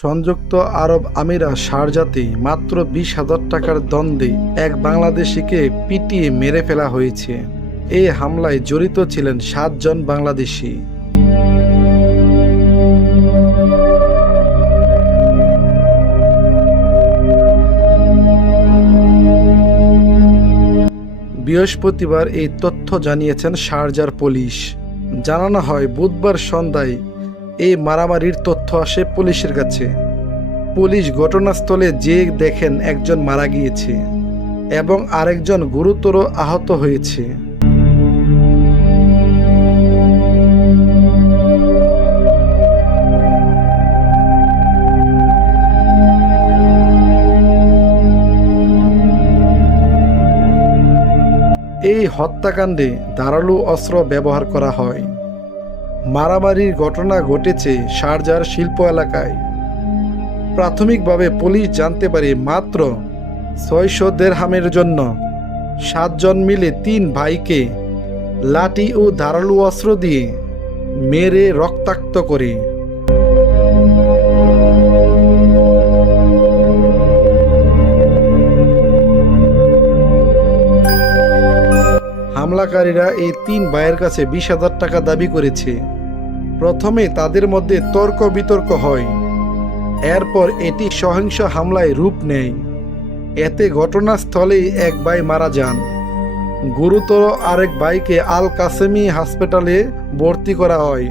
সংযুক্ত আরব আমিরাত শারজাতে মাত্র 20,000 টাকার দ্বন্দ্বে এক বাংলাদেশিকে পিটিয়ে মেরে ফেলা হয়েছে। এই হামলায় জড়িত ছিলেন 7 জন বাংলাদেশি। বৃহস্পতিবার এই তথ্য জানিয়েছেন শারজার পুলিশ। জানানো হয়, বুধবার সন্ধ্যায় এই মারামারির তথ্য আসে পুলিশের কাছে। পুলিশ ঘটনাস্থলে যেয়ে দেখেন একজন মারা গিয়েছে এবং আরেকজন গুরুতর আহত হয়েছে। এই হত্যাকাণ্ডে ধারালো অস্ত্র ব্যবহার করা হয়। মারামারির ঘটনা ঘটেছে শারজার শিল্প এলাকায়। প্রাথমিকভাবে পুলিশ জানতে পারে মাত্র 600 দিরহামের জন্য 7 জন মিলে 3 ভাইকে লাঠি ও ধারালো অস্ত্র দিয়ে মেরে রক্তাক্ত করে। হামলাকারীরা এই 3 ভাইয়ের কাছে 20,000 টাকা দাবি করেছে। প্রথমে তাদের মধ্যে তর্ক বিতর্ক হয়, এরপর এটি সহিংস হামলায় রূপ নেয়। এতে ঘটনাস্থলেই এক ভাই মারা যান। গুরুতর আরেক ভাইকে আল কাসেমি হাসপাতালে ভর্তি করা হয়।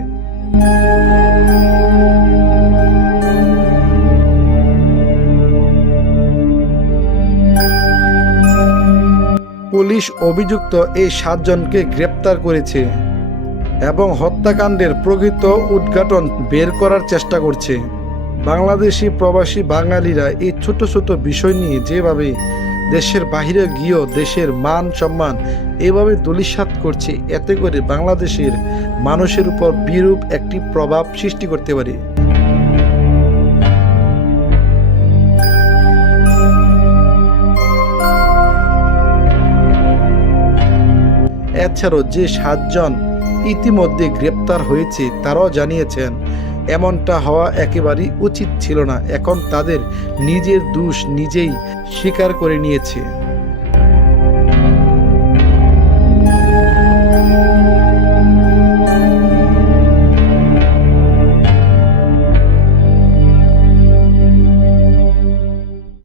পুলিশ অভিযুক্ত এই 7 জনকে গ্রেপ্তার করেছে এবং হত্যাকাণ্ডের প্রকৃত উদ্ঘাটন বের করার চেষ্টা করছে। বাংলাদেশি প্রবাসী বাঙালিরা এই ছোট ছোট বিষয় নিয়ে যেভাবে দেশের বাইরে গিয়েও দেশের মান সম্মান এভাবে ধূলিসাৎ করছে, এতে করে বাংলাদেশের মানুষের উপর বিরূপ একটি প্রভাব সৃষ্টি করতে পারে। এছাড়াও যে 7 জন ইতিমধ্যে গ্রেপ্তার হয়েছে তারাও জানিয়েছেন এমনটা হওয়া একেবারেই উচিত ছিল না। এখন তাদের নিজের দোষ নিজেই স্বীকার করে নিয়েছে।